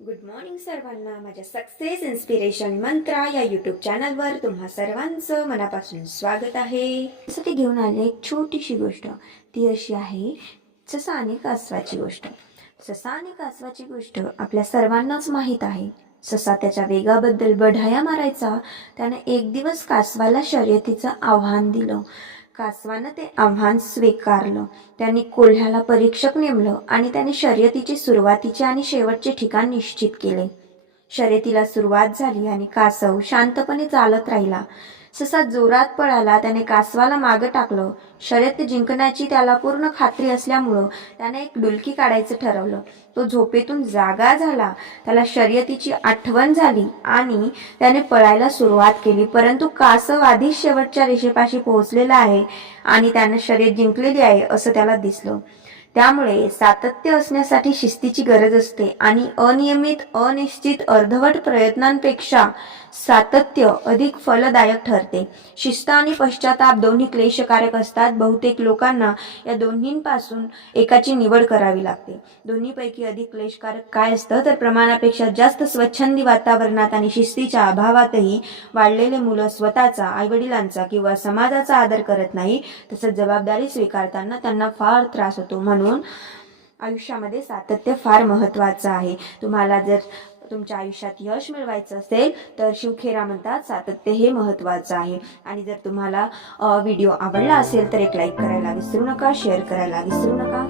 Good morning सर्वांना. माझ्या success inspiration मंत्रा या यूट्यूब चॅनलवर तुम्हा सर्वांचं मनापासून स्वागत आहे. त्यासाठी घेऊन आले एक छोटीशी गोष्ट. ती अशी आहे ससा आणि कासवाची गोष्ट. ससा आणि कासवाची गोष्ट आपल्या सर्वांनाच माहीत आहे. ससा त्याच्या वेगाबद्दल बढाया मारायचा. त्याने एक दिवस कासवाला शर्यतीचं आव्हान दिलं. कासवानं ते आव्हान स्वीकारलं. त्यांनी कोल्ह्याला परीक्षक नेमलं आणि त्याने शर्यतीची सुरुवातीचे आणि शेवटचे ठिकाण निश्चित केले. शर्यतीला सुरुवात झाली आणि कासव शांतपणे चालत राहिला. ससा जोरात पळाला. त्याने कासवाला मागं टाकलं. शर्यत जिंकण्याची त्याला पूर्ण खात्री असल्यामुळं त्याने एक डुलकी काढायचं ठरवलं. तो झोपेतून जागा झाला. त्याला शर्यतीची आठवण झाली आणि त्याने पळायला सुरुवात केली. परंतु कासव आधीच शेवटच्या रेषेपाशी पोहोचलेला आहे आणि त्याने शर्यत जिंकलेली आहे असं त्याला दिसलं. त्यामुळे सातत्य असण्यासाठी शिस्तीची गरज असते आणि अनियमित, अनिश्चित, अर्धवट प्रयत्नांपेक्षा सातत्य अधिक फलदायक ठरते. शिस्त आणि पश्चाताप दोन्ही क्लेशकारक असतात. बहुतेक लोकांना या दोन्हींपासून एकाची निवड करावी लागते. दोन्हीपैकी अधिक क्लेशकारक काय असतं तर प्रमाणापेक्षा जास्त स्वच्छंदी वातावरणात आणि शिस्तीच्या अभावातही वाढलेले मुलं स्वतःचा, आईवडिलांचा किंवा समाजाचा आदर करत नाही. तसंच जबाबदारी स्वीकारताना त्यांना फार त्रास होतो. म्हणून आयुष्यामध्ये सातत्य फार महत्त्वाचं आहे. तुम्हाला जर तुमच्या आयुष्यात यश मिळवायचं असेल तर शिवखेरा म्हणतात सातत्य हे महत्त्वाचं आहे. आणि जर तुम्हाला व्हिडिओ आवडला असेल तर एक लाईक करायला विसरू नका, शेअर करायला विसरू नका.